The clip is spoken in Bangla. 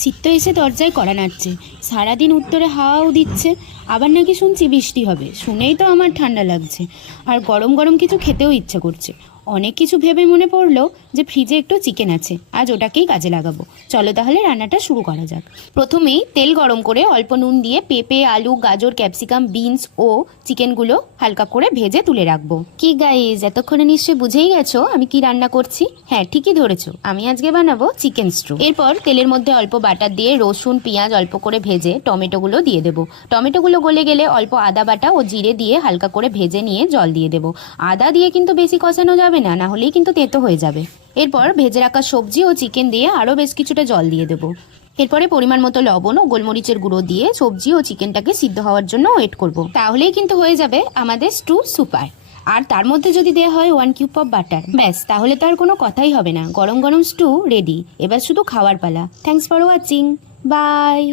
শীত এসে দরজায় কড়া নাড়ছে। সারাদিন উত্তরে হাওয়াও দিচ্ছে। আবার নাকি শুনছি বৃষ্টি হবে। শুনেই তো আমার ঠান্ডা লাগছে। আর গরম গরম কিছু খেতেও ইচ্ছে করছে। অনেক কিছু ভেবে মনে পড়ল যে ফ্রিজে একটু চিকেন আছে। আজ ওটাকেই কাজে লাগাবো। চলো তাহলে রান্নাটা শুরু করা যাক। প্রথমেই তেল গরম করে অল্প নুন দিয়ে পেঁপে, আলু, গাজর, ক্যাপসিকাম, বিনস ও চিকেনগুলো হালকা করে ভেজে তুলে রাখব। কি গাইজ এতক্ষণে নিশ্চয়ই বুঝেই গেছো আমি কি রান্না করছি? হ্যাঁ ঠিকই ধরেছো। আমি আজকে বানাবো চিকেন স্ট্রু। এরপর তেলের মধ্যে অল্প বাটার দিয়ে রসুন, পেঁয়াজ অল্প করে ভেজে টমেটোগুলো দিয়ে দেবো। টমেটোগুলো গলে গেলে অল্প আদা বাটা ও জিরে দিয়ে হালকা করে ভেজে নিয়ে জল দিয়ে দেবো। আদা দিয়ে কিন্তু বেশি কষানো যাবে না না হলেই কিন্তু তেতো হয়ে যাবে। এরপর ভেজে রাখা সবজি ও চিকেন দিয়ে আরও বেশ কিছুটা জল দিয়ে দেবো। এরপরে পরিমাণ মতো লবণ ও গোলমরিচের গুঁড়ো দিয়ে সবজি ও চিকেনটাকে সিদ্ধ হওয়ার জন্য ওয়েট করব। তাহলেই কিন্তু হয়ে যাবে আমাদের স্টু সুপার। আর তার মধ্যে যদি দেওয়া হয় ওয়ান কিউব অফ বাটার, ব্যাস, তাহলে তো আর কোনো কথাই হবে না। গরম গরম স্টু রেডি। এবার শুধু খাওয়ার পালা। Thanks for watching. বাই।